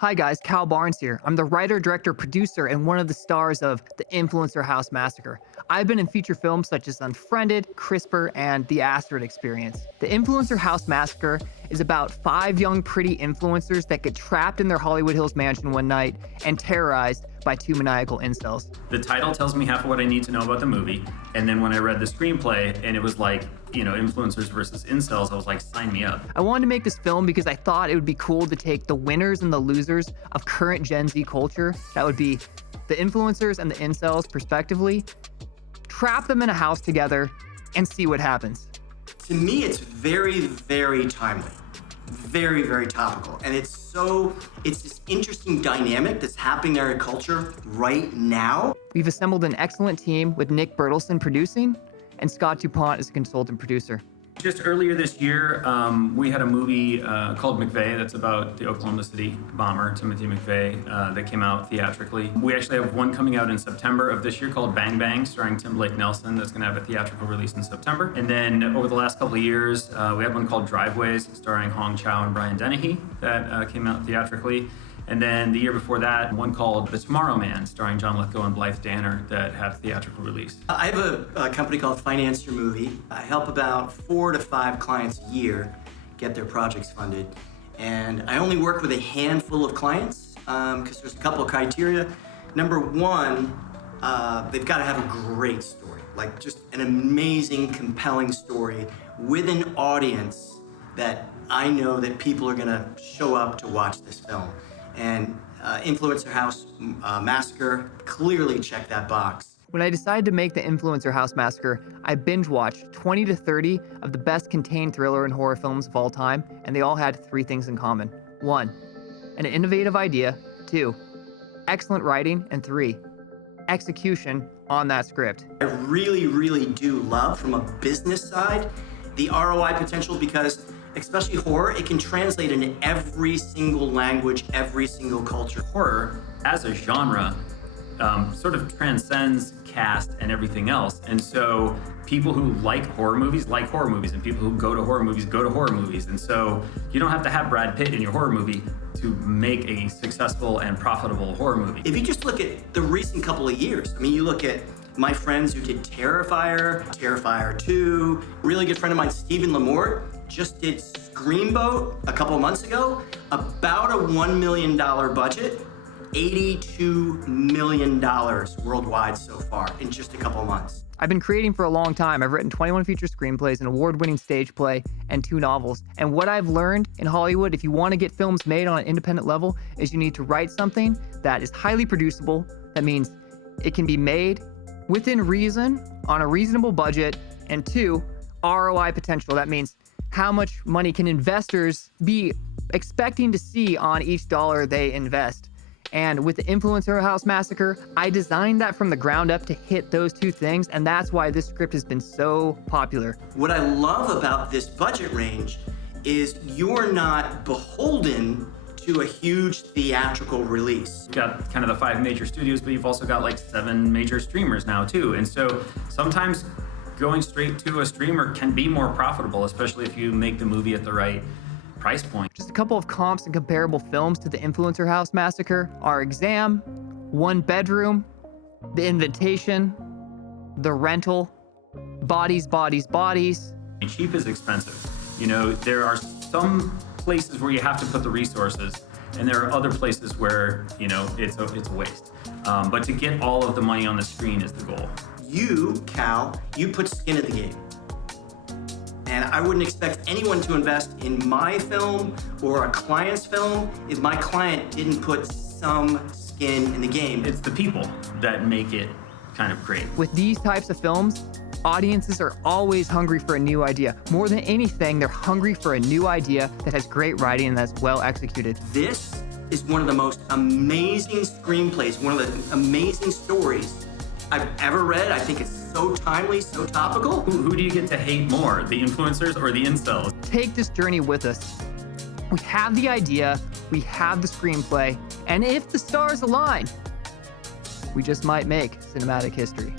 Hi guys, Cal Barnes here. I'm the writer, director, producer, and one of the stars of the Influencer House Massacre. I've been in feature films such as Unfriended, CRISPR, and The Asteroid Experience. The Influencer House Massacre is about 5 young, pretty influencers that get trapped in their Hollywood Hills mansion one night and terrorized by 2 maniacal incels. The title tells me half of what I need to know about the movie, and then when I read the screenplay and it was like, influencers versus incels, I was like, sign me up. I wanted to make this film because I thought it would be cool to take the winners and the losers of current Gen Z culture, that would be the influencers and the incels respectively, trap them in a house together and see what happens. To me, it's very, very timely, very, very topical. And it's this interesting dynamic that's happening in our culture right now. We've assembled an excellent team with Nick Bertelsen producing and Scott Dupont as a consultant producer. Just earlier this year, we had a movie called McVeigh that's about the Oklahoma City bomber, Timothy McVeigh, that came out theatrically. We actually have one coming out in September of this year called Bang Bang, starring Tim Blake Nelson, that's gonna have a theatrical release in September. And then over the last couple of years, we had one called Driveways, starring Hong Chow and Brian Dennehy, that came out theatrically. And then the year before that, one called The Tomorrow Man, starring John Lithgow and Blythe Danner, that had a theatrical release. I have a company called Finance Your Movie. I help about 4 to 5 clients a year get their projects funded. And I only work with a handful of clients because there's a couple of criteria. Number one, they've got to have a great story, like just an amazing, compelling story with an audience that I know that people are gonna show up to watch this film. And Influencer House Massacre clearly checked that box. When I decided to make the Influencer House Massacre, I binge-watched 20 to 30 of the best contained thriller and horror films of all time, and they all had 3 things in common. 1, an innovative idea. 2, excellent writing. And 3, execution on that script. I really, really do love, from a business side, the ROI potential, because especially horror, it can translate into every single language, every single culture. Horror, as a genre, sort of transcends caste and everything else. And so people who like horror movies, and people who go to horror movies, go to horror movies. And so you don't have to have Brad Pitt in your horror movie to make a successful and profitable horror movie. If you just look at the recent couple of years, I mean, you look at my friends who did Terrifier, Terrifier 2, really good friend of mine, Stephen Lamort, just did Screamboat a couple of months ago, about a $1 million budget, $82 million worldwide so far in just a couple of months. I've been creating for a long time. I've written 21 feature screenplays, an award-winning stage play, and 2 novels. And what I've learned in Hollywood, if you want to get films made on an independent level, is you need to write something that is highly producible. That means it can be made within reason, on a reasonable budget, and 2, ROI potential. That means how much money can investors be expecting to see on each dollar they invest. And with the Influencer House Massacre, I designed that from the ground up to hit those 2 things, and that's why this script has been so popular. What I love about this budget range is you're not beholden to a huge theatrical release. You've got kind of the 5 major studios, but you've also got like 7 major streamers now too. And so sometimes going straight to a streamer can be more profitable, especially if you make the movie at the right price point. Just a couple of comps and comparable films to the Influencer House Massacre are Exam, One Bedroom, The Invitation, The Rental, Bodies, Bodies, Bodies. Cheap is expensive. There are some places where you have to put the resources, and there are other places where, it's a waste. But to get all of the money on the screen is the goal. You, Cal, you put skin in the game. And I wouldn't expect anyone to invest in my film or a client's film if my client didn't put some skin in the game. It's the people that make it kind of great. With these types of films, audiences are always hungry for a new idea. More than anything, they're hungry for a new idea that has great writing and that's well executed. This is one of the most amazing screenplays, one of the amazing stories I've ever read. I think it's so timely, so topical. Who do you get to hate more, the influencers or the incels? Take this journey with us. We have the idea, we have the screenplay, and if the stars align, we just might make cinematic history.